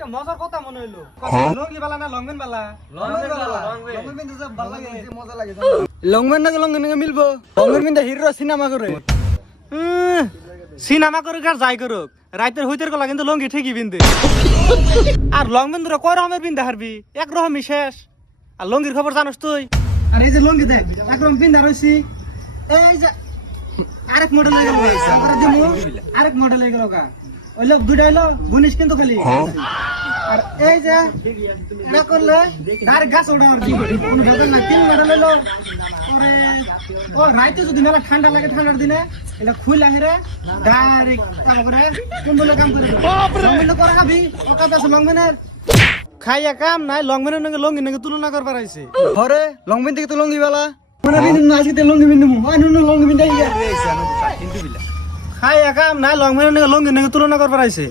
একটা মজার কথা মনে হইলো লঙ্গি বালা না লঙ্গন বালা লঙ্গন বিন্দু সব ভালো লাগে মজা লাগে লঙ্গন না মিলবো লঙ্গন বিন্দু হিরো সিনেমা করে সিনেমা করে আর যাই করুক রাইতের হইতের গলা কিন্তু লঙ্গি ঠিকই বিন্দে আর লং বিন্দুরা কয় রকমের বিন্দা হারবি এক রকমই শেষ আর লঙ্গির খবর জানোস তুই আর এই যে লঙ্গি দেখ একরকম বিন্দা রইছি এই যে আরেক মডেল হয়ে গেল আরেক মডেল হয়ে গেল গা ওই লোক দুইটা হইলো গুনিস কিন্তু খালি আর এই যে এটা করলে ডাইরেক্ট গাছ ওঠা আর কোনো ব্যাপার না তিন মডেল হইলো পরে ও রাইতে যদি মেলা ঠান্ডা লাগে ঠান্ডার দিনে এটা খুলে হেরে ডাইরেক্ট কাম করে কুম্বলে কাম করে লংমেন করে খাবি ও কাজ আছে লংমেনের খাইয়া কাম নাই লংমেনের নাকি লঙ্গি নাকি তুলনা করবার আইছে ঘরে লংমেন থেকে তো লঙ্গি বালা মনে বিন্দু না আজকে লঙ্গি বিন্দু হয় নুন লঙ্গি বিন্দু কিন্তু বিলা খাইয়া কাম নাই লংমেনের নাকি লঙ্গি নাকি তুলনা করবার আইছে